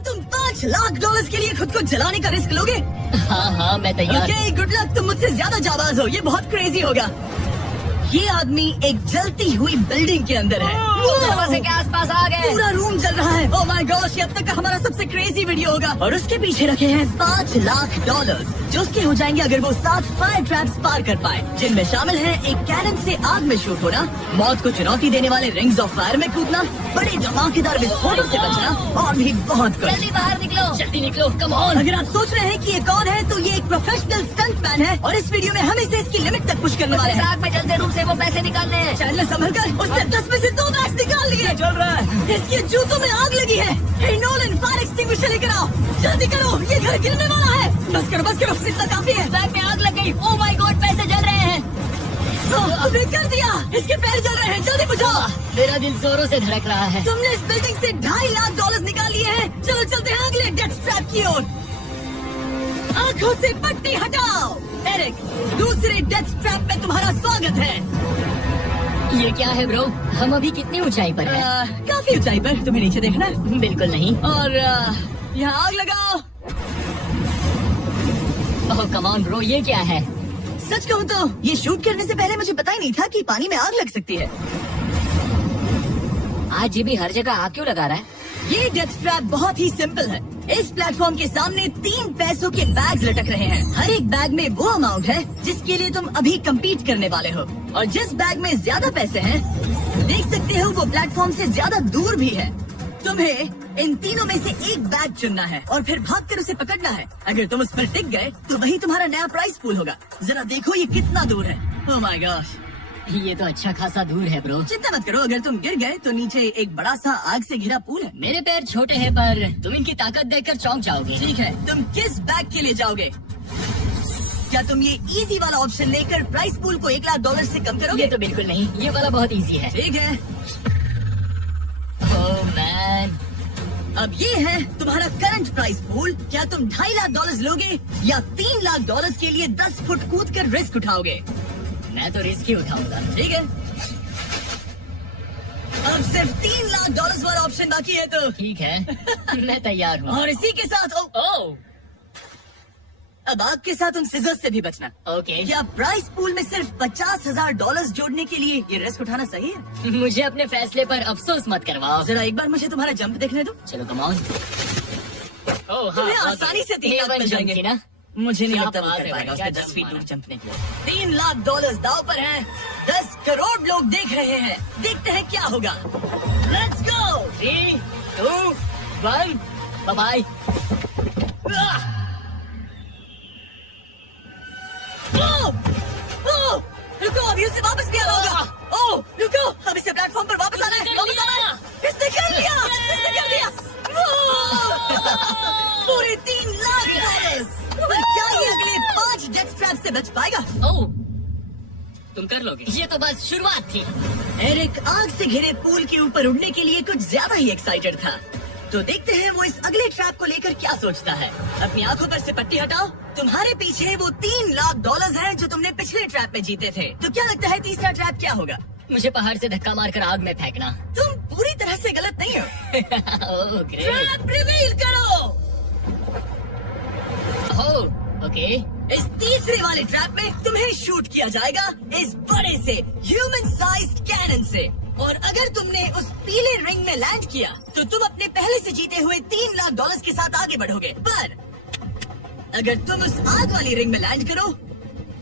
तुम $5 लाख के लिए खुद को जलाने का रिस्क लोगे? हाँ मैं तैयार। Okay, good luck. तुम मुझसे ज्यादा जाबाज हो, ये बहुत क्रेजी होगा। ये आदमी एक जलती हुई बिल्डिंग के अंदर है। दरवाजे के आसपास आ गए। पूरा रूम जल रहा है। ओह माय गॉश, ये अब तक का हमारा सबसे क्रेजी वीडियो होगा। और उसके पीछे रखे हैं $5 लाख, जो उसके हो जाएंगे अगर वो 7 फायर ट्रैप्स पार कर पाए, जिनमें शामिल है एक कैनन से आग में शूट होना, मौत को चुनौती देने वाले रिंग्स ऑफ फायर में कूदना, बड़े धमाकेदार विस्फोटों से बचना और भी बहुत कुछ। जल्दी बाहर निकलो, जल्दी निकलो, कम ऑन। अगर आप सोच रहे हैं कि ये कौन है, तो ये एक प्रोफेशनल स्टंट मैन है और इस वीडियो में हम इसे इसकी लिमिट तक पुश करने वाले हैं। आग में जलते रूम से वो पैसे निकालने हैं। चैनल संभल कर, उसने 10 में से 2 बैग्स निकाल लिए। चल रहा है। इसके जूतों में आग लगी है। हे नोलन, फायर एक्सटिंग्विशर लेकर आओ, जल्दी करो, ये घर गिरने वाला है। बस करो, इतना काफी है। बैग में आग लग गई। ओह माय गॉड, पैसे जल रहे हैं। तुमने कर दिया, इसके पैर जल रहे हैं, जल्दी बुझाओ। मेरा दिल जोरों से धड़क रहा है। तुमने इस बिल्डिंग से $2.5 लाख निकाल लिए हैं। चलो चलते हैं अगले डेथ ट्रैप की ओर। आंखों से पट्टी हटाओ। एरिक, दूसरे डेथ ट्रैप में तुम्हारा स्वागत है। ये क्या है ब्रो? हम अभी कितनी ऊंचाई पर हैं? काफी ऊंचाई पर। तुम्हें नीचे देखना है? बिल्कुल नहीं। और यहाँ आग लगाओ। ओह कम ऑन ब्रो, ये क्या है? सच कहूँ तो ये शूट करने से पहले मुझे पता ही नहीं था कि पानी में आग लग सकती है। आज ये भी हर जगह आग क्यों लगा रहा है? ये डेथ ट्रैप बहुत ही सिंपल है। इस प्लेटफॉर्म के सामने 3 पैसों के बैग्स लटक रहे हैं। हर एक बैग में वो अमाउंट है जिसके लिए तुम अभी कम्पीट करने वाले हो, और जिस बैग में ज्यादा पैसे हैं, देख सकते हो वो प्लेटफॉर्म से ज्यादा दूर भी है। तुम्हें इन तीनों में से एक बैग चुनना है और फिर भागकर उसे पकड़ना है। अगर तुम उस पर टिक गए तो वही तुम्हारा नया प्राइस पूल होगा। जरा देखो ये कितना दूर है। ओह माय गॉश, ये तो अच्छा खासा दूर है ब्रो। चिंता मत करो, अगर तुम गिर गए तो नीचे एक बड़ा सा आग से घिरा पूल है। मेरे पैर छोटे हैं पर तुम इनकी ताकत देखकर चौंक जाओगे। ठीक है, तुम किस बैग के लिए जाओगे? क्या तुम ये इजी वाला ऑप्शन लेकर प्राइस पूल को $1 लाख से कम करोगे? ये तो बिल्कुल नहीं, ये वाला बहुत इजी है। ठीक है, ओह मैन, अब ये है तुम्हारा करंट प्राइस पूल। क्या तुम $2.5 लाख लोगे या $3 लाख के लिए 10 फुट कूद कर रिस्क उठाओगे? मैं तो रिस्क ही उठाऊंगा। ठीक है, अब सिर्फ $3 लाख वाला ऑप्शन बाकी है तो ठीक है, मैं तैयार हूँ। और इसी के साथ ओह अब आग के साथ उन सिजर्स से भी बचना। ओके। क्या प्राइस पूल में सिर्फ $50,000 जोड़ने के लिए ये रिस्क उठाना सही है? मुझे अपने फैसले पर अफसोस मत करवाओ। जरा एक बार मुझे तुम्हारा जंप देखने दो। चलो कम ऑन। ओह तुम्हें आसानी से 3 लाख मिल जाएंगे ना? मुझे नहीं क्या लगता वो बात कर है पाएगा भाई, उसके क्या 10 फीट जंप दूर मारा। जंपने के लिए। $3 लाख दाव पर हैं। 10 करोड़ लोग देख रहे हैं। देखते हैं क्या होगा। Let's go. 3, 2, 1, बाय। रुको, अभी उसे वापस भी आना होगा। ओह रुको, अब इसे प्लेटफॉर्म पर वापस आना है। वापस आना है। इसने कर लिया, इसने कर लिया। पूरे $3 लाख। पर क्या ये अगले 5 डेथ ट्रैप से बच पाएगा? ओह तुम कर लोगे। ये तो बस शुरुआत थी। एरिक आग से घिरे पूल के ऊपर उड़ने के लिए कुछ ज्यादा ही एक्साइटेड था। तो देखते हैं वो इस अगले ट्रैप को लेकर क्या सोचता है। अपनी आंखों पर से पट्टी हटाओ। तुम्हारे पीछे वो $3 लाख हैं जो तुमने पिछले ट्रैप में जीते थे। तो क्या लगता है तीसरा ट्रैप क्या होगा? मुझे पहाड़ से धक्का मारकर आग में फेंकना। तुम पूरी तरह से गलत नहीं हो। Oh great. ट्रैप रिवील करो। Oh okay. इस तीसरे वाले ट्रैप में तुम्हें शूट किया जाएगा इस बड़े से ह्यूमन साइज्ड कैनन से, और अगर तुमने उस पीले रिंग में लैंड किया तो तुम अपने पहले से जीते हुए $3 लाख के साथ आगे बढ़ोगे। पर अगर तुम उस आग वाली रिंग में लैंड करो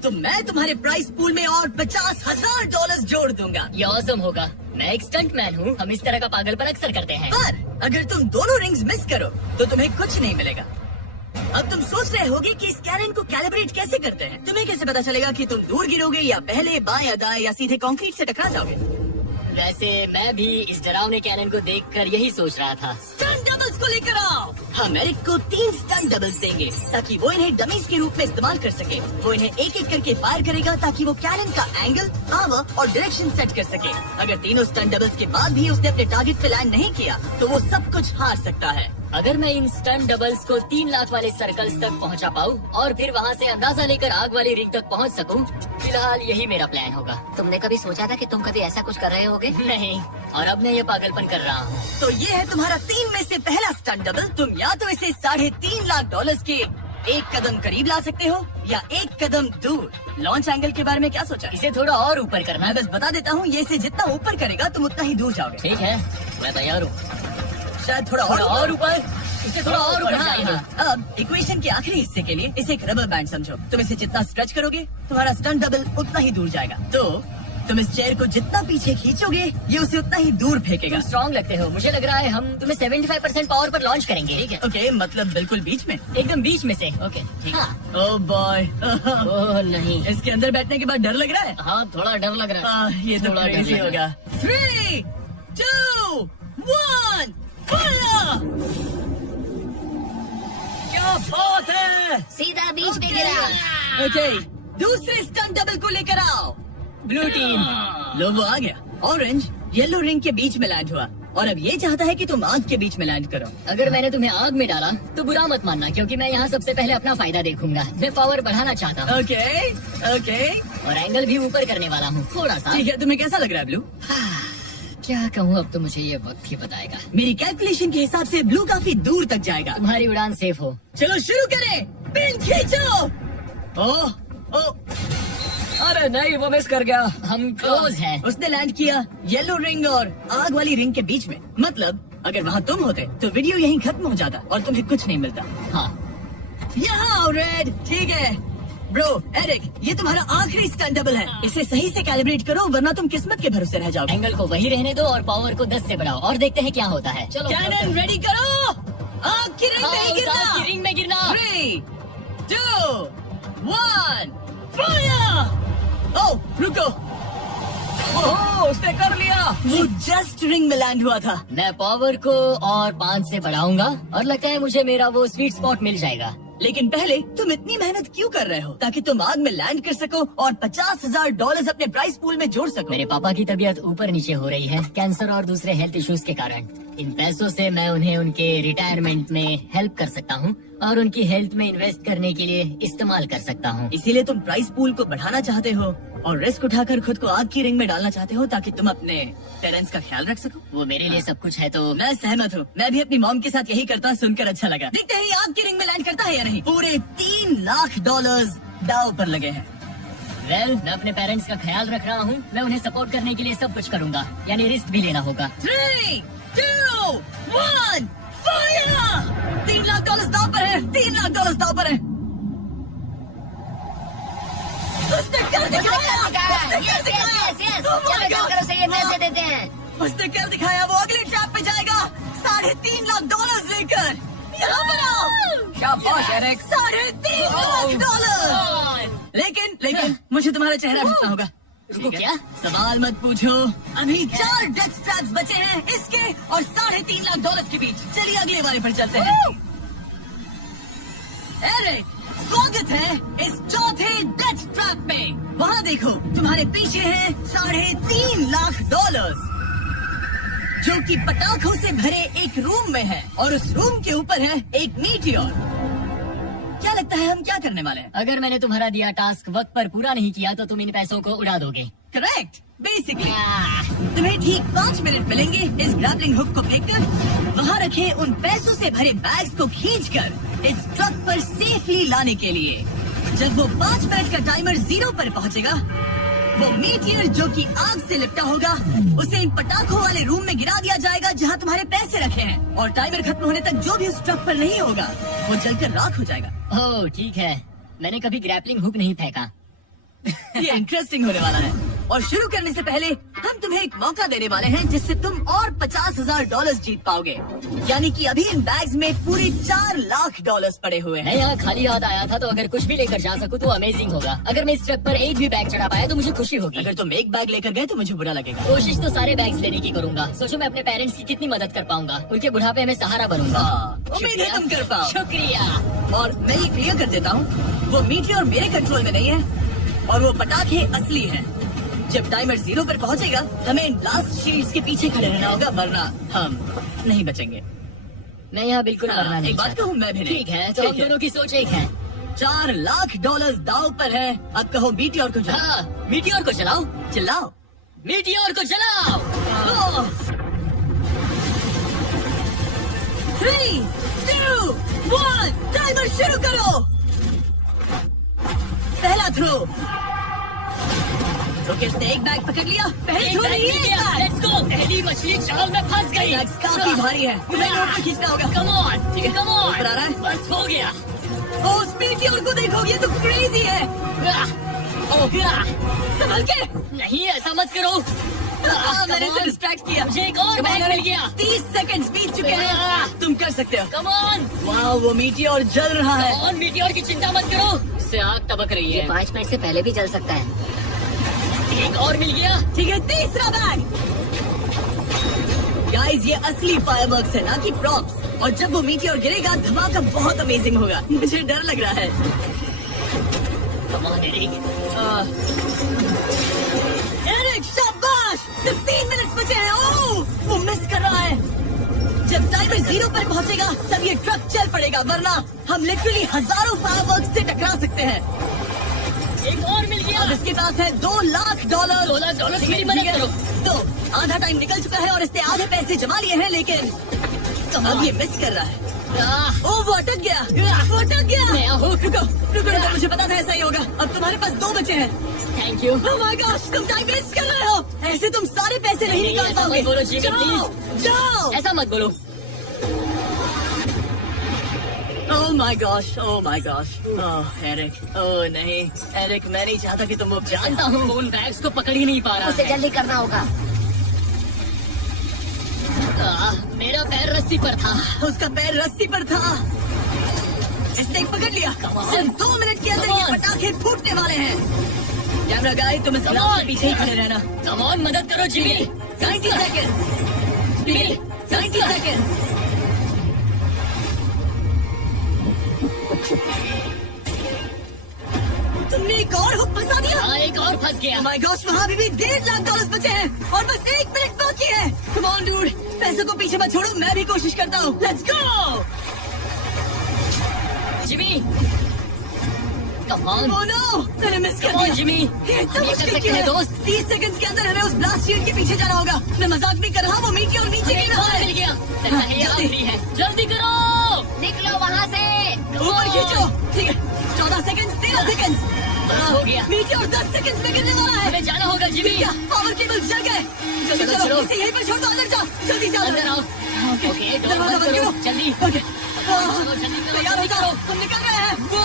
तो मैं तुम्हारे प्राइस पूल में और $50,000 जोड़ दूंगा। ये ऑसम होगा। मैं एक स्टंट मैन हूँ, हम इस तरह का पागलपन अक्सर करते हैं। पर अगर तुम दोनों रिंग्स मिस करो तो तुम्हें कुछ नहीं मिलेगा। अब तुम सोच रहे होगे कि इस कैनन को कैलिब्रेट कैसे करते हैं। तुम्हें कैसे पता चलेगा कि तुम दूर गिरोगे या पहले बाएं या दाएं या सीधे कंक्रीट से टकरा जाओगे? वैसे मैं भी इस डरावने कैनन को देखकर यही सोच रहा था। स्टंट डबल्स को लेकर आओ। हम एरिक को 3 स्टंट डबल्स देंगे ताकि वो इन्हें डमीज के रूप में इस्तेमाल कर सके। वो इन्हें एक एक करके फायर करेगा ताकि वो कैनन का एंगल, पावर और डायरेक्शन सेट कर सके। अगर तीनों स्टंट डबल्स के बाद भी उसने अपने टारगेट पे लैंड नहीं किया तो वो सब कुछ हार सकता है। अगर मैं इन स्टन डबल्स को 3 लाख वाले सर्कल्स तक पहुंचा पाऊं और फिर वहां से अंदाजा लेकर आग वाली रिंग तक पहुंच सकूं, फिलहाल यही मेरा प्लान होगा। तुमने कभी सोचा था कि तुम कभी ऐसा कुछ कर रहे होगे? नहीं, और अब मैं ये पागलपन कर रहा हूँ। तो ये है तुम्हारा 3 में से पहला स्टंट डबल। तुम या तो इसे $3.5 लाख के एक कदम करीब ला सकते हो या एक कदम दूर। लॉन्च एंगल के बारे में क्या सोचा? इसे थोड़ा और ऊपर करना मैं है। बस बता देता हूँ, ये इसे जितना ऊपर करेगा तुम उतना ही दूर जाओगे। ठीक है, मैं तैयार हूँ। शायद थोड़ा और और ऊपर, इसे थोड़ा और ऊपर हाँ, जाइए। हाँ। अब इक्वेशन के आखिरी हिस्से के लिए इसे एक रबर बैंड समझो। तुम इसे जितना स्ट्रेच करोगे तुम्हारा स्टंट डबल उतना ही दूर जाएगा। तो तुम इस चेयर को जितना पीछे खींचोगे ये उसे उतना ही दूर फेंकेगा। तुम स्ट्रॉन्ग लगते हो। मुझे लग रहा है हम तुम्हें 75% पावर पर लॉन्च करेंगे। ठीक है, ओके, मतलब बिल्कुल बीच में। एकदम बीच में से। ओके, ठीक है। ओह बॉय, ओह नहीं, इसके अंदर बैठने के बाद डर लग रहा है। हाँ थोड़ा डर लग रहा है। ये तो थोड़ा डर crazy लग रहा होगा। 3, 2, 1, फायर! क्या बात है! सीधा बीच में गिरा। ओके, दूसरे स्टंट डबल को लेकर आओ। Blue team. लो वो आ गया। ऑरेंज येलो रिंग के बीच में लैंड हुआ और अब ये चाहता है कि तुम आग के बीच में लैंड करो। अगर मैंने तुम्हें आग में डाला तो बुरा मत मानना, क्योंकि मैं यहाँ सबसे पहले अपना फायदा देखूंगा। मैं पावर बढ़ाना चाहता हूँ ओके ओके, और एंगल भी ऊपर करने वाला हूँ थोड़ा सा। ठीक है। तुम्हें कैसा लग रहा है ब्लू? क्या कहूँ, अब तो मुझे ये वक्त ही बताएगा। मेरी कैलकुलेशन के हिसाब से ब्लू काफी दूर तक जाएगा। तुम्हारी उड़ान सेफ हो। चलो शुरू करें। पिन खींचो। ओह ओह, अरे नहीं, वो मिस कर गया। हम क्लोज हैं। उसने लैंड किया येलो रिंग और आग वाली रिंग के बीच में। मतलब अगर वहाँ तुम होते तो वीडियो यहीं खत्म हो जाता और तुम्हें कुछ नहीं मिलता। हाँ, यहाँ आओ रेड। ठीक है ब्रो, एरिक, ये तुम्हारा आखिरी स्टंट डबल है। इसे सही से कैलिब्रेट करो वरना तुम किस्मत के भरोसे रह जाओगे। एंगल को वही रहने दो और पावर को 10 से बढ़ाओ और देखते हैं क्या होता है। चलो कैनन रेडी करो। आग की रिंग में ही गिरना। रिंग में गिरना। 3, 2, 1, फायर! ओह रुको, ओह, उसने कर लिया। वो जस्ट रिंग में लैंड हुआ था। मैं पावर को और 5 से बढ़ाऊंगा और लगता है मुझे मेरा वो स्वीट स्पॉट मिल जाएगा। लेकिन पहले तुम इतनी मेहनत क्यों कर रहे हो? ताकि तुम आग में लैंड कर सको और $50,000 अपने प्राइस पूल में जोड़ सको। मेरे पापा की तबीयत ऊपर नीचे हो रही है, कैंसर और दूसरे हेल्थ इश्यूज के कारण। इन पैसों से मैं उन्हें उनके रिटायरमेंट में हेल्प कर सकता हूँ और उनकी हेल्थ में इन्वेस्ट करने के लिए इस्तेमाल कर सकता हूँ। इसीलिए तुम प्राइस पूल को बढ़ाना चाहते हो और रिस्क उठाकर खुद को आग की रिंग में डालना चाहते हो ताकि तुम अपने पेरेंट्स का ख्याल रख सको। वो मेरे लिए सब कुछ है तो मैं सहमत हूँ। मैं भी अपनी मॉम के साथ यही करता, सुनकर अच्छा लगा। देखते हैं ये आग की रिंग में लैंड करता है या नहीं। पूरे $3 लाख दाव पर लगे हैं। वेल, मैं अपने पेरेंट्स का ख्याल रख रहा हूँ। मैं उन्हें सपोर्ट करने के लिए सब कुछ करूँगा, यानी रिस्क भी लेना होगा। 3, 2, 1, फायर! $3 लाख दाव पर है। $3 लाख दाव पर है। उसने कर दिखाया। उसने कर दिखाया। Oh my God! करो से ये पैसे देते हैं। उसने कर दिखाया। वो अगले ट्रैप पे जाएगा $3.5 लाख लेकर। यहाँ पर आओ। शाबाश एरिक। $3.5 लाख। लेकिन मुझे तुम्हारा चेहरा ढूंढना होगा। रुको, क्या? सवाल मत पूछो। अभी 4 डेथ ट्रैप्स बचे हैं, इसके और $3.5 लाख के बीच। चलिए अगले वाले पर चलते हैं। एरिक, स्वागत है इस चौथे डेथ ट्रैप में। वहाँ देखो, तुम्हारे पीछे है $3.5 लाख, जो कि पटाखों से भरे एक रूम में है और उस रूम के ऊपर है एक मीटियोर। क्या लगता है हम क्या करने वाले हैं? अगर मैंने तुम्हारा दिया टास्क वक्त पर पूरा नहीं किया तो तुम इन पैसों को उड़ा दोगे। करेक्ट। बेसिकली तुम्हें ठीक 5 मिनट मिलेंगे इस ग्रैपलिंग हुक को फेंककर वहाँ रखे उन पैसों से भरे बैग्स को खींचकर इस ट्रक पर सेफली लाने के लिए। जब वो 5 मिनट का टाइमर 0 पर पहुँचेगा, वो मीटियर जो कि आग से लिपटा होगा उसे इन पटाखों वाले रूम में गिरा दिया जाएगा जहाँ तुम्हारे पैसे रखे हैं। और टाइमर खत्म होने तक जो भी उस ट्रक पर नहीं होगा वो जलकर राख हो जाएगा। ओह ठीक है, मैंने कभी ग्रैपलिंग हुक नहीं फेंका। ये इंटरेस्टिंग होने वाला है। और शुरू करने से पहले हम तुम्हें एक मौका देने वाले हैं जिससे तुम और $50,000 जीत पाओगे। यानी कि अभी इन बैग्स में पूरे $4 लाख पड़े हुए मैं हैं। यहाँ खाली हाथ आया था, तो अगर कुछ भी लेकर जा सकूँ तो अमेजिंग होगा। अगर मैं इस ट्रक पर एक भी बैग चढ़ा पाया तो मुझे खुशी होगी। अगर तुम एक बैग लेकर गए तो मुझे बुरा लगेगा। कोशिश तो सारे बैग्स लेने की करूंगा। सोचो मैं अपने पेरेंट्स की कितनी मदद कर पाऊंगा। उनके बुढ़ापे में सहारा बनूंगा। उम्मीद है तुम कर पाओ। शुक्रिया। और मैं ये क्लियर कर देता हूँ, वो मीटियोर मेरे कंट्रोल में नहीं है और वो पटाखे असली हैं। जब टाइमर 0 पर पहुँचेगा हमें इन ब्लास्ट शील्ड्स के पीछे खड़े रहना होगा, वरना हम नहीं बचेंगे। मैं यहाँ बिल्कुल मरना नहीं एक बात चाहता। कहूँ, मैं भी नहीं। ठीक है, तो हम दोनों की सोच एक है। $4 लाख दांव पर है। अब कहो मीटियोर को चलाओ। हाँ, मीटियोर को चलाओ, चिल्लाओ। मीटियोर को चलाओ। 3, 2, 1, टाइमर शुरू करो। पहला थ्रो। ओके, उसने एक बैग पकड़ लिया। पहले थ्रो नहीं, एक बैग। Let's go. पहली मछली जाल में फंस गई। बैग्स काफी भारी है, तुम्हें रोड पे खींचना होगा। कम ऑन, ठीक है, कम ऑन। ऊपर आ रहा है। बस हो गया। ओ, उस मीटियोर को देखोगे तो क्रेजी है। संभल के। नहीं, ऐसा मत करो। मैंने इसे डिस्ट्रैक्ट किया। मुझे एक और बैग मिल गया। 30 सेकंड्स बीत चुके हैं। तुम कर सकते हो। कम ऑन, वाह, वो मीटियोर जल रहा है। कम ऑन, मीटियोर की चिंता मत करो। इससे आग टपक रही ये है। 5 मिनट से पहले भी जल सकता है। एक और मिल गया। ठीक है, तीसरा बैग। गाइस, ये असली फायरवर्क्स है, ना कि प्रॉप्स। और जब वो मीटियोर गिरेगा, धमाका बहुत अमेजिंग होगा। मुझे डर लग रहा है। Come on Eric. एरिक, शाबाश! सिर्फ 3 मिनट बचे हैं। ओह, वो मिस कर रहा है। जब टाइमर 0 पर पहुंचेगा, तब ये ट्रक चल पड़ेगा, वरना हम लिटरली हजारों फायरवर्क्स से टकरा सकते हैं। एक और मिल गया। अब इसके पास है $2 लाख। $2 लाख, मेरी मदद करो। तो आधा टाइम निकल चुका है और इसने आधे पैसे जमा लिए हैं, लेकिन अब ये मिस कर रहा है। ओह, वो अटक गया। वो अटक गया। मैं हूँ। रुको, रुको, रुको, मुझे पता था ऐसा ही होगा। अब तुम्हारे पास 2 बचे हैं। Thank you. Oh my gosh, तुम टाइम वेस्ट कर रहे हो। ऐसे तुम सारे पैसे नहीं नहीं, निकाल ऐसा पाओगे। मत बोलो, जीवी, जाओ, जाओ। ऐसा मत बोलो। Oh my gosh, oh my gosh. Oh, Eric, oh नहीं, एरिक, मैं नहीं चाहता कि तुम वो जानता हूँ वो उन बैग्स को पकड़ ही नहीं पा रहा उसे है। जल्दी करना होगा। मेरा पैर रस्सी पर था। उसका पैर रस्सी पर था। इसने एक पकड़ लिया। Come on. सिर्फ 2 मिनट के अंदर Come ये on. पटाखे फूटने वाले हैं। कैमरा गाय, तुम इस Come ग्लास on. के पीछे ही खड़े रहना। कम ऑन, मदद करो जिमी। 90 seconds. Jimmy, 90 seconds. तुमने एक और हुक फंसा दिया। हाँ, एक और फंस गया। Oh my gosh, वहाँ अभी भी $1.5 लाख बचे हैं और बस 1 मिनट बाकी है। Come on, dude, पैसों को पीछे मत छोड़ो, मैं भी कोशिश करता हूँ। Let's go! Jimmy, come on. Oh no, मैंने मिस कर Come on, दिया। जिमी। ये इतना हम ये कर मुश्किल सकते क्यों हैं, है? दोस्त। 30 सेकंड्स के अंदर हमें उस ब्लास्ट शील्ड के पीछे जाना होगा। मैं मजाक नहीं कर रहा, वो मीटियोर नीचे एक गिर रहा और मिल है। गया। लगता है ये जल्दी। आखिरी है। जल्दी करो। निकलो वहाँ से। ऊपर खींचो। ठीक है, 14 सेकंड्स, 13 सेकंड्स। बस हो गया। मीटियोर 10 सेकंड्स में गिरने वाला है। हमें जाना होगा जिमी। पावर केबल्स जल गए। जल्दी चलो, चलो, चलो। इसे यहीं पर छोड़ दो, अंदर जाओ। जल्दी जाओ। अंदर आओ। ओके, ओके, डोर दरवाजा बंद बंद करो। करो। जल्दी। ओके, चलो, जल्दी करो, तैयार हो जल्दी जाओ, करो। हम निकल रहे हैं। वो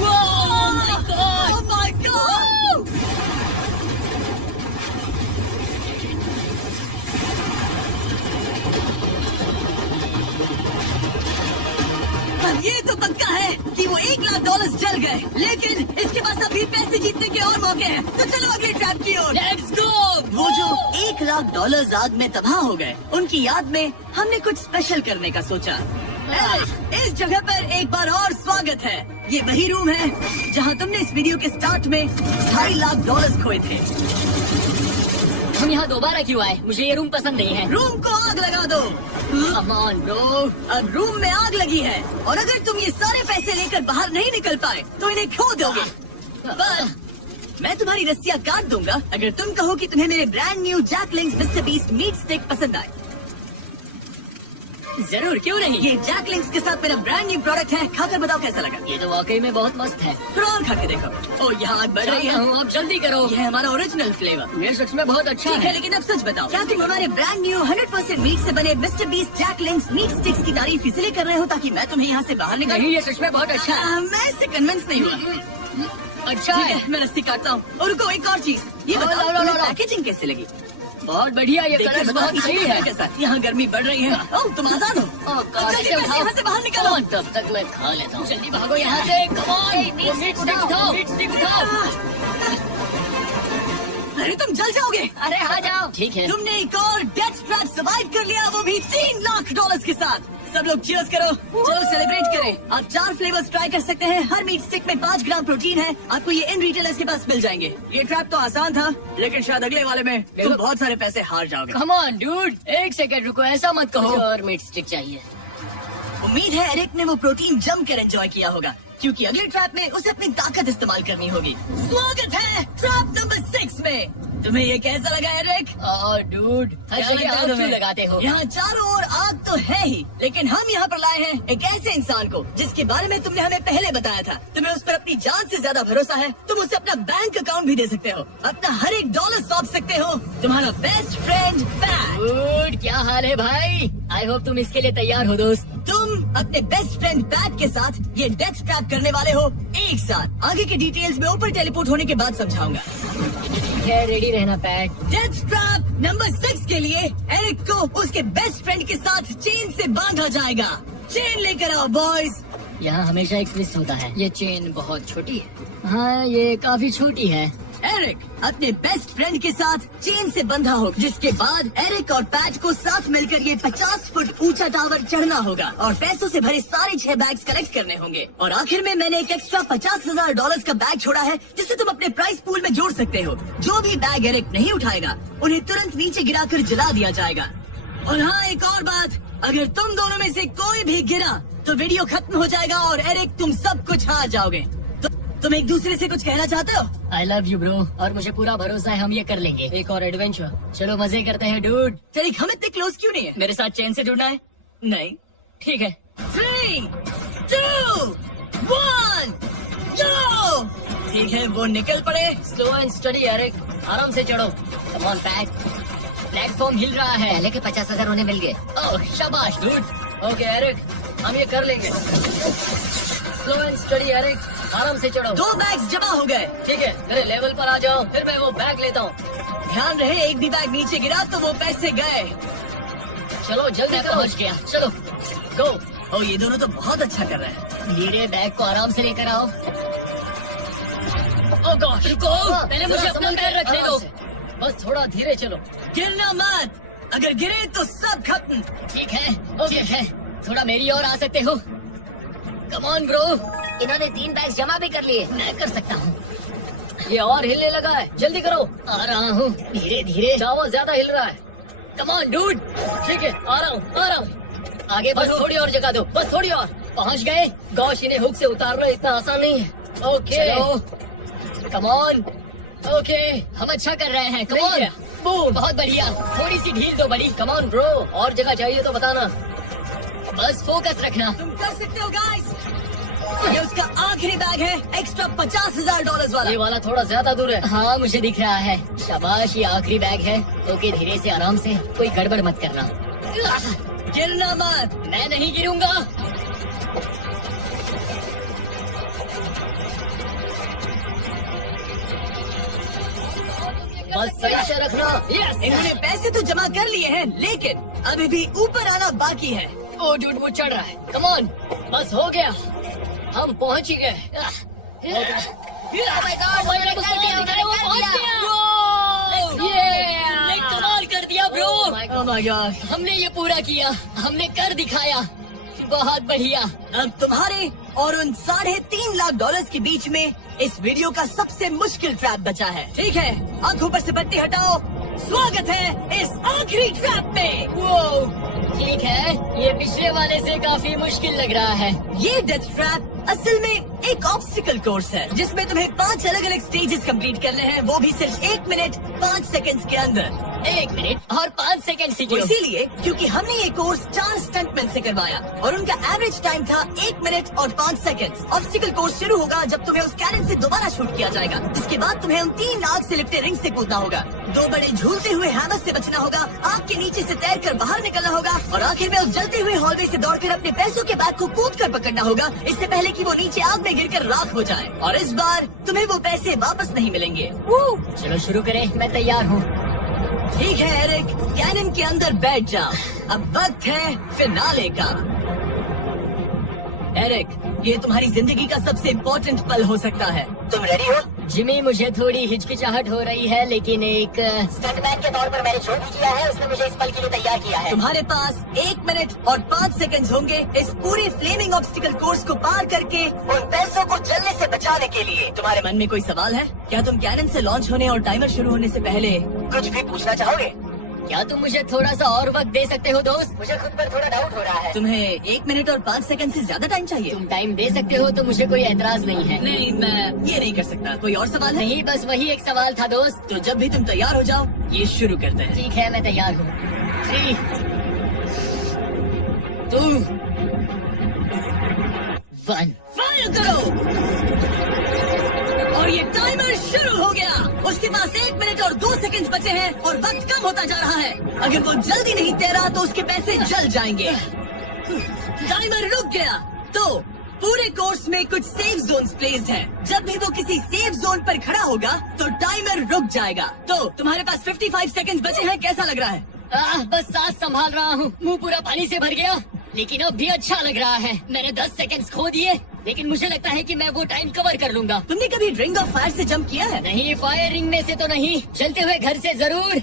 Oh my God! Oh my God! अब ये तो पक्का है कि वो $1 लाख जल गए, लेकिन इसके पास अभी पैसे जीतने के और मौके हैं। तो चलो अगले ट्रैप की ओर। Let's go! वो जो $1 लाख आग में तबाह हो गए, उनकी याद में हमने कुछ स्पेशल करने का सोचा। इस जगह पर एक बार और स्वागत है। ये वही रूम है जहाँ तुमने इस वीडियो के स्टार्ट में $2.5 लाख खोए थे। हम यहाँ दोबारा क्यों आए? मुझे ये रूम पसंद नहीं है। रूम को आग लगा दो। Come on, bro. अब रूम में आग लगी है और अगर तुम ये सारे पैसे लेकर बाहर नहीं निकल पाए तो इन्हें खो दोगे। पर मैं तुम्हारी रस्सियाँ काट दूंगा अगर तुम कहो कि तुम्हें मेरे brand new Jack Link's mister beast meat stick पसंद आए। जरूर, क्यों नहीं? ये जैकलिंग्स के साथ मेरा ब्रांड न्यू प्रोडक्ट है, खाकर बताओ कैसा लगा। ये तो वाकई में बहुत मस्त है। थोड़ा और खा के देखो। ओ, यहाँ आग बढ़ रही जानता है। हूँ, अब जल्दी करो। ये है हमारा ओरिजिनल फ्लेवर। ये सच में बहुत अच्छा ठीक है, है। लेकिन अब सच बताओ, क्या तुम हमारे ब्रांड न्यू 100% मीट से बने मिस्टर बीस्ट जैकलिंग्स मीट स्टिक्स की तारीफ इसलिए कर रहे हो ताकि मैं तुम्हें यहाँ से बाहर निकालूं? नहीं, ये सच में बहुत अच्छा है। मैं इससे कन्विंस नहीं हुआ। अच्छा ठीक है। है, मैं रस्सी काटता हूँ। और रुको, एक और चीज, ये लो, बताओ लो, लो, लो, लो। पैकेजिंग कैसे लगी? बहुत बढ़िया, ये देखकर कलर बताओ बहुत कि सही चिकन है। के साथ यहाँ गर्मी बढ़ रही है। ओह, तुम आजाद हो। Oh, God, अब जल्दी इसे पैसे उठाओ। यहाँ से बाहर निकालो। Come on, तब तक मैं खा लेता हूँ। जल्दी भागो यहाँ से। Come on, वो मीट स्टिक उठाओ, मीट स्टिक उठाओ। अरे तुम तुम जल जाओगे। अरे आ जाओ। ठीक है। तुमने एक और डेथ ट्रैप सर्वाइव कर लिया, वो भी $3 लाख के साथ। सब लोग चीयर्स करो, चलो सेलिब्रेट करें। आप 4 फ्लेवर्स ट्राई कर सकते हैं। हर मीट स्टिक में 5 ग्राम प्रोटीन है। आपको ये इन रिटेलर्स के पास मिल जाएंगे। ये ट्रैप तो आसान था, लेकिन शायद अगले वाले में तुम बहुत सारे पैसे हार जाओगे। कम ऑन डूड, एक सेकंड रुको, ऐसा मत कहो। और मीट स्टिक चाहिए। उम्मीद है एरिक ने वो प्रोटीन जमकर एंजॉय किया होगा, क्योंकि अगले ट्रैप में उसे अपनी ताकत इस्तेमाल करनी होगी। स्वागत है ट्रैप नंबर 6 में। तुम्हें ये कैसा लगा एरिक? डूड, हर क्या जगह लगता है आग तुम्हें? क्यों लगाते हो? यहाँ चारों ओर आग तो है ही, लेकिन हम यहाँ पर लाए हैं एक ऐसे इंसान को जिसके बारे में तुमने हमें पहले बताया था। तुम्हें उस पर अपनी जान से ज्यादा भरोसा है। तुम उसे अपना बैंक अकाउंट भी दे सकते हो, अपना हर एक डॉलर सौंप सकते हो। तुम्हारा बेस्ट फ्रेंड पैट। डूड, क्या हाल है भाई? आई होप तुम इसके लिए तैयार हो दोस्त। तुम अपने बेस्ट फ्रेंड पैट के साथ ये डेथ ट्रैप करने वाले हो एक साथ। आगे के डिटेल्स में ऊपर टेलीपोर्ट होने के बाद समझाऊंगा। ठीक है, रेडी रहना पैट। डेथ ट्रैप नंबर 6 के लिए एरिक को उसके बेस्ट फ्रेंड के साथ चेन से बांधा जाएगा। चेन लेकर आओ बॉयज। यहाँ हमेशा एक ट्विस्ट होता है। ये चेन बहुत छोटी है। हाँ, ये काफी छोटी है। एरिक अपने बेस्ट फ्रेंड के साथ चेन से बंधा हो, जिसके बाद एरिक और पैट को साथ मिलकर ये 50 फुट ऊंचा टावर चढ़ना होगा और पैसों से भरे सारे 6 बैग्स कलेक्ट करने होंगे। और आखिर में मैंने एक एक्स्ट्रा $50,000 का बैग छोड़ा है, जिसे तुम अपने प्राइस पूल में जोड़ सकते हो। जो भी बैग एरिक नहीं उठाएगा, उन्हें तुरंत नीचे गिराकर जला दिया जाएगा। और हाँ, एक और बात, अगर तुम दोनों में से कोई भी गिरा तो वीडियो खत्म हो जाएगा और एरिक तुम सब कुछ हार जाओगे। तुम एक दूसरे से कुछ कहना चाहते हो? आई लव यू ब्रो, और मुझे पूरा भरोसा है हम ये कर लेंगे। एक और एडवेंचर। चलो मजे करते हैं डूड। एरिक, हम इतने क्लोज क्यों नहीं है? मेरे साथ चेन से जुड़ना है? नहीं। ठीक है। 3, 2, 1, go! ठीक है, वो निकल पड़े। स्लो एंड स्टडी एरिक, आराम से चढ़ो। कम ऑन पैट, प्लेटफॉर्म हिल रहा है। पहले के 50,000 उन्हें मिल गए। ओह शाबाश डूड। ओके एरिक, हम ये कर लेंगे। स्लो एंड स्टडी एरिक, आराम से चढ़ो। 2 बैग्स जमा हो गए। ठीक है, मेरे लेवल पर आ जाओ, फिर मैं वो बैग लेता हूँ। ध्यान रहे, एक भी बैग नीचे गिरा तो वो पैसे गए। चलो जल्दी मैं करो। पहुंच गया। चलो गो। ओ, ये दोनों तो बहुत अच्छा कर रहे हैं। धीरे, बैग को आराम से लेकर आओ। ओह गॉश, रुको, पहले मुझे अपना पैर रखने दो। बस थोड़ा धीरे चलो। गिरना मत, अगर गिरे तो सब खत्म। ठीक है, ठीक है, थोड़ा मेरी ओर आ सकते हो? Come on bro. इन्होंने 3 बैग्स जमा भी कर लिए। मैं कर सकता हूँ। ये और हिलने लगा है, जल्दी करो। आ रहा हूँ, धीरे धीरे। चावा ज्यादा हिल रहा है। Come on dude. ठीक है, आ रहा हूँ, आ रहा हूँ। आगे बस बढ़ो। थोड़ी और जगह दो, बस थोड़ी और। पहुँच गए। गॉश, इन्हें हुक से उतारना इतना आसान नहीं है। ओके चलो, कम ऑन। ओके, हम अच्छा कर रहे हैं। कम नहीं ऑन। किया। बूम। बहुत बढ़िया, थोड़ी सी ढील दो बड़ी। कम ऑन ब्रो, और जगह चाहिए तो बताना। बस फोकस रखना। तुम कर सकते हो गाइस। ये उसका आखिरी बैग है, एक्स्ट्रा $50,000 वाला। ये वाला थोड़ा ज्यादा दूर है। हाँ, मुझे दिख रहा है। शाबाश, ये आखिरी बैग है। ओके, धीरे से, आराम से, कोई गड़बड़ मत करना। गिरना मत। मैं नहीं गिरूंगा। बस सही से रखना। यस। इन्होंने पैसे तो जमा कर लिए हैं, लेकिन अभी भी ऊपर आना बाकी है। ओ डूड, वो चढ़ रहा है। कम ऑन, बस हो गया, हम पहुंच ही गए। हमने कमाल कर दिया ब्रो। Oh my God! हमने ये पूरा किया, हमने कर दिखाया। बहुत बढ़िया। अब तुम्हारे और उन $3.5 लाख के बीच में इस वीडियो का सबसे मुश्किल ट्रैप बचा है। ठीक है, आंखों पर से पट्टी हटाओ। स्वागत है इस आखिरी ट्रैप में। वो ठीक है, ये पिछले वाले से काफी मुश्किल लग रहा है। ये डेथ ट्रैप असल में एक ऑब्स्टिकल कोर्स है, जिसमें तुम्हें 5 अलग अलग स्टेजेस कंप्लीट करने हैं, वो भी सिर्फ 1 मिनट 5 सेकंड्स के अंदर। 1 मिनट और 5 सेकंड वो सीखो। इसीलिए क्योंकि हमने ये कोर्स 4 स्टंटमैन से करवाया और उनका एवरेज टाइम था 1 मिनट और 5 सेकंड्स। ऑब्स्टिकल कोर्स शुरू होगा जब तुम्हें उस कैनन से दोबारा शूट किया जाएगा। इसके बाद तुम्हें उन 3 आग से लिपटे रिंग से कूदना होगा, 2 बड़े झूलते हुए हैमर से बचना होगा, आग के नीचे से तैरकर बाहर निकलना होगा और आखिर में उस जलते हुए हॉलवे से दौड़कर अपने पैसों के बैग को कूद कर पकड़ना होगा, इससे पहले कि वो नीचे आग में गिरकर राख हो जाए। और इस बार तुम्हें वो पैसे वापस नहीं मिलेंगे। चलो शुरू करें, मैं तैयार हूँ। ठीक है एरिक, कैनन के अंदर बैठ जाओ। अब वक्त है फिनाले का। एरिक, ये तुम्हारी जिंदगी का सबसे इम्पोर्टेंट पल हो सकता है। तुम रेडी हो? जिमी, मुझे थोड़ी हिचकिचाहट हो रही है, लेकिन एक स्टंटमैन के तौर पर मैंने जो भी किया है उसने मुझे इस पल के लिए तैयार किया है। तुम्हारे पास 1 मिनट और 5 सेकंड्स होंगे इस पूरे फ्लेमिंग ऑब्स्टिकल कोर्स को पार करके उन पैसों को जलने से बचाने के लिए। तुम्हारे मन में कोई सवाल है? क्या तुम कैनन से लॉन्च होने और टाइमर शुरू होने से पहले कुछ भी पूछना चाहोगे? क्या तुम मुझे थोड़ा सा और वक्त दे सकते हो दोस्त? मुझे खुद पर थोड़ा डाउट हो रहा है। तुम्हें 1 मिनट और 5 सेकंड से ज्यादा टाइम चाहिए? तुम टाइम दे सकते हो तो मुझे कोई एतराज नहीं है। नहीं, मैं ये नहीं कर सकता। कोई और सवाल है? नहीं, बस वही एक सवाल था दोस्त। तो जब भी तुम तैयार हो जाओ, ये शुरू करते हैं। ठीक है, मैं तैयार हूँ। 3, 2, 1। फायर करो और ये टाइमर शुरू हो गया। उसके पास 1 मिनट और 2 सेकंड बचे हैं और वक्त कम होता जा रहा है। अगर वो जल्दी नहीं तैरा तो उसके पैसे जल जाएंगे। टाइमर रुक गया। तो पूरे कोर्स में कुछ सेफ जोन्स प्लेस्ड हैं। जब भी वो किसी सेफ जोन पर खड़ा होगा तो टाइमर रुक जाएगा। तो तुम्हारे पास 55 सेकंड बचे हैं। कैसा लग रहा है? बस सांस संभाल रहा हूँ। मुंह पूरा पानी से भर गया, लेकिन अब भी अच्छा लग रहा है। मैंने 10 सेकंड्स खो दिए, लेकिन मुझे लगता है कि मैं वो टाइम कवर कर लूंगा। तुमने कभी रिंग ऑफ फायर से जंप किया है? नहीं, फायर रिंग में से तो नहीं, चलते हुए घर से जरूर।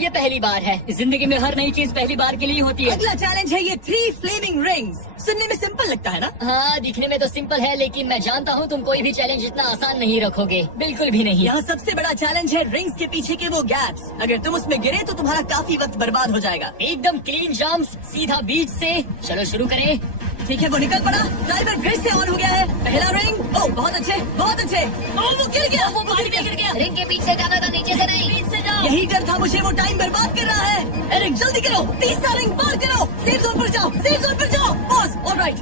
ये पहली बार है। जिंदगी में हर नई चीज पहली बार के लिए होती है। अगला चैलेंज है ये 3 फ्लेमिंग रिंग्स। सुनने में सिंपल लगता है ना? हाँ, दिखने में तो सिंपल है, लेकिन मैं जानता हूँ तुम कोई भी चैलेंज इतना आसान नहीं रखोगे। बिल्कुल भी नहीं। यहाँ सबसे बड़ा चैलेंज है रिंग्स के पीछे के वो गैप्स। अगर तुम उसमें गिरे तो तुम्हारा काफी वक्त बर्बाद हो जाएगा। एकदम क्लीन जंप्स, सीधा बीच से। चलो शुरू करें। ठीक है, वो निकल पड़ा। टाइमर फिर से ऑन हो गया है। पहला रिंग। ओह, बहुत अच्छे, बहुत अच्छे। ओह, वो गिर गया। वो पानी में गिर गया। रिंग के पीछे जाना था, नीचे से नहीं। बीच से जाओ। यही डर था मुझे, वो टाइम बर्बाद कर रहा है। एरिक, जल्दी करो। तीसरा रिंग पार करो। सेफ जोन पर जाओ, सेफ जोन पर जाओ। Boss, alright.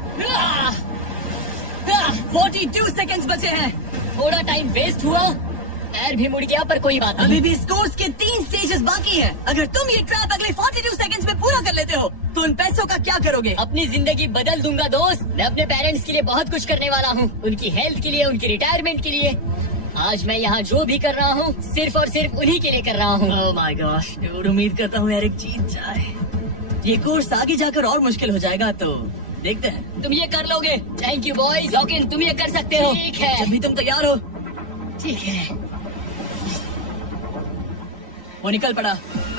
42 सेकंड्स बचे हैं। थोड़ा टाइम वेस्ट हुआ, पैर भी मुड़ गया, पर कोई बात नहीं। अभी भी इस कोर्स के 3 स्टेजेस बाकी हैं। अगर तुम ये ट्रैप अगले 42 सेकंड्स में पूरा कर लेते हो तो उन पैसों का क्या करोगे? अपनी जिंदगी बदल दूंगा दोस्त। मैं अपने पेरेंट्स के लिए बहुत कुछ करने वाला हूँ, उनकी हेल्थ के लिए, उनकी रिटायरमेंट के लिए। आज मैं यहाँ जो भी कर रहा हूँ सिर्फ और सिर्फ उन्हीं के लिए कर रहा हूँ। ओह माय गॉश, उम्मीद करता हूँ एरिक जीत जाए। ये कोर्स आगे जाकर और मुश्किल हो जाएगा, तो देखते हैं। तुम ये कर लोगे। Thank you boys. लॉकिन, तुम ये कर सकते हो। ठीक है, जब भी तुम तैयार हो। ठीक है। वो निकल पड़ा।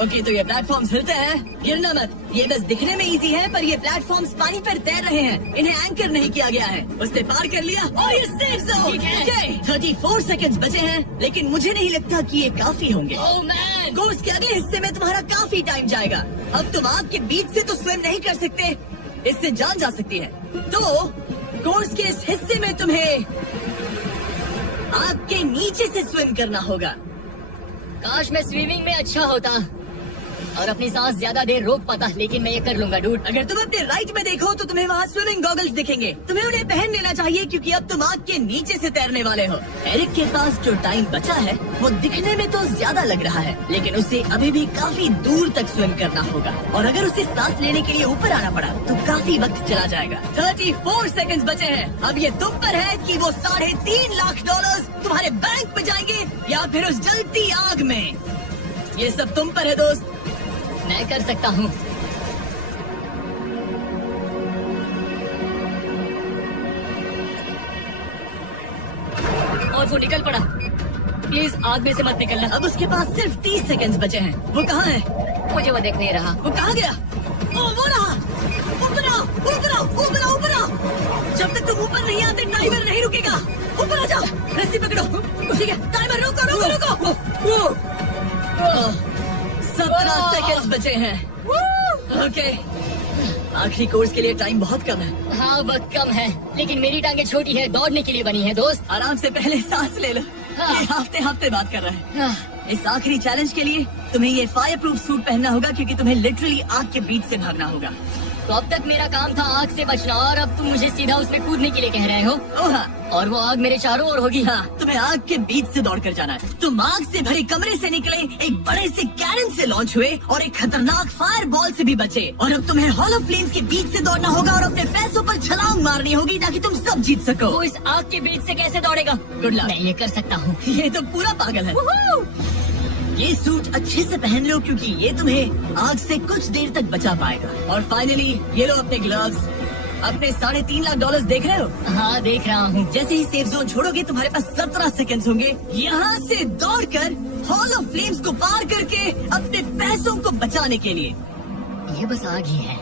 ओके, तो ये प्लेटफॉर्म्स हिलते हैं। गिरना मत। ये बस दिखने में इजी है, पर ये प्लेटफॉर्म्स पानी पर तैर रहे हैं। इन्हें एंकर नहीं किया गया है। उसने पार कर लिया और ये सेफ जोन। ठीक है। ओके, 34 सेकंड्स बचे हैं, लेकिन मुझे नहीं लगता कि ये काफी होंगे। ओह मैन, कोर्स के अगले हिस्से में तुम्हारा काफी टाइम जाएगा। अब तुम आग के बीच से तो स्विम नहीं कर सकते, इससे जान जा सकती है। तो कोर्स के इस हिस्से में तुम्हें आग के नीचे से स्विम करना होगा। काश मैं स्विमिंग में अच्छा होता और अपनी सांस ज्यादा देर रोक पाता, लेकिन मैं ये कर लूंगा डूड। अगर तुम अपने राइट में देखो तो तुम्हें वहाँ स्विमिंग गॉगल्स दिखेंगे। तुम्हें उन्हें पहन लेना चाहिए, क्योंकि अब तुम आग के नीचे से तैरने वाले हो। एरिक के पास जो टाइम बचा है वो दिखने में तो ज्यादा लग रहा है, लेकिन उसे अभी भी काफी दूर तक स्विम करना होगा। और अगर उसे सांस लेने के लिए ऊपर आना पड़ा तो काफी वक्त चला जाएगा। 34 सेकंड्स बचे हैं। अब ये तुम पर है कि वो $3.5 लाख तुम्हारे बैंक में जाएंगे या फिर उस जलती आग में। ये सब तुम पर है दोस्त। मैं कर सकता हूँ। और वो निकल पड़ा। प्लीज आग में से मत निकलना। अब उसके पास सिर्फ 30 सेकंड्स बचे हैं। वो कहाँ है? मुझे वो देख नहीं रहा। वो कहाँ गया? ओ, वो रहा। ऊपर आओ, ऊपर आओ, ऊपर आओ, ऊपर आओ। जब तक तुम ऊपर नहीं आते टाइमर नहीं रुकेगा। ऊपर आ जाओ। रस्सी पकड़ो। ठीक है, टाइमर रुको, रुको, रुको। 17 सेकंड्स बचे हैं। ओके, आखिरी कोर्स के लिए टाइम बहुत कम है। हाँ, वक्त कम है, लेकिन मेरी टांगे छोटी है, दौड़ने के लिए बनी है दोस्त। आराम से पहले सांस ले लो। हाँ। ये हफ्ते बात कर रहा है। हाँ, इस आखिरी चैलेंज के लिए तुम्हें ये फायर प्रूफ सूट पहनना होगा, क्योंकि तुम्हें लिटरली आग के बीच से भागना होगा। तो अब तक मेरा काम था आग से बचना, और अब तुम मुझे सीधा उसमें कूदने के लिए कह रहे हो। ओह हाँ, और वो आग मेरे चारों ओर होगी। हाँ, तुम्हें आग के बीच से दौड़ कर जाना है। तुम आग से भरे कमरे से निकले, एक बड़े से कैनन से लॉन्च हुए और एक खतरनाक फायर बॉल से भी बचे। और अब तुम्हें हॉल ऑफ फ्लेम्स के बीच से दौड़ना होगा और अपने पैसों पर छलांग मारनी होगी ताकि तुम सब जीत सको। वो इस आग के बीच से कैसे दौड़ेगा? Good luck. मैं ये कर सकता हूँ। ये तो पूरा पागल है। ये सूट अच्छे से पहन लो, क्योंकि ये तुम्हें आग से कुछ देर तक बचा पाएगा। और फाइनली ये लो अपने ग्लव्स। अपने $3.5 लाख देख रहे हो? हाँ देख रहा हूँ। जैसे ही सेफ जोन छोड़ोगे तुम्हारे पास 17 सेकंड्स होंगे यहाँ से दौड़कर हॉल ऑफ फ्लेम्स को पार करके अपने पैसों को बचाने के लिए। ये बस आग ही है।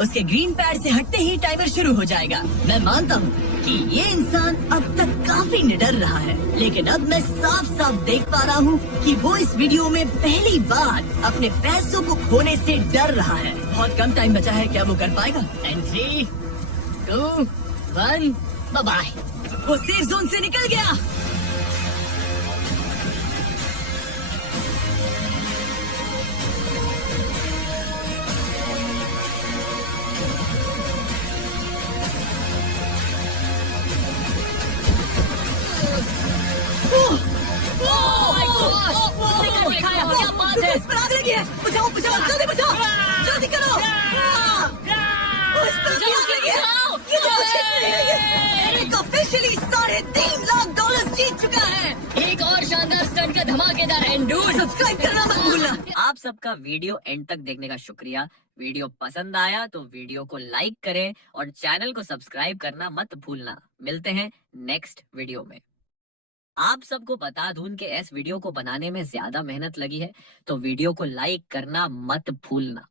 उसके ग्रीन पैड से हटते ही टाइमर शुरू हो जाएगा। मैं मानता हूँ कि ये इंसान अब तक काफी निडर रहा है, लेकिन अब मैं साफ साफ देख पा रहा हूँ कि वो इस वीडियो में पहली बार अपने पैसों को खोने से डर रहा है। बहुत कम टाइम बचा है, क्या वो कर पाएगा? And 3, 2, 1, bye. वो सेफ जोन से निकल गया। क्या बात है? उस पर आग लगी है। बुझाओ बुझाओ, जल्दी बुझाओ, जल्दी करो। उस पर आग लगी है। ये तो कुछ नहीं है। एरिक ऑफिशियली $3.5 लाख जीत चुका है। एक और शानदार स्टंट का धमाकेदार एंड डूड। सब्सक्राइब करना मत भूलना। आप सबका वीडियो एंड तक देखने का शुक्रिया। वीडियो पसंद आया तो वीडियो को लाइक करें और चैनल को सब्सक्राइब करना मत भूलना। मिलते हैं नेक्स्ट वीडियो में। आप सबको बता दूं कि इस वीडियो को बनाने में ज्यादा मेहनत लगी है, तो वीडियो को लाइक करना मत भूलना।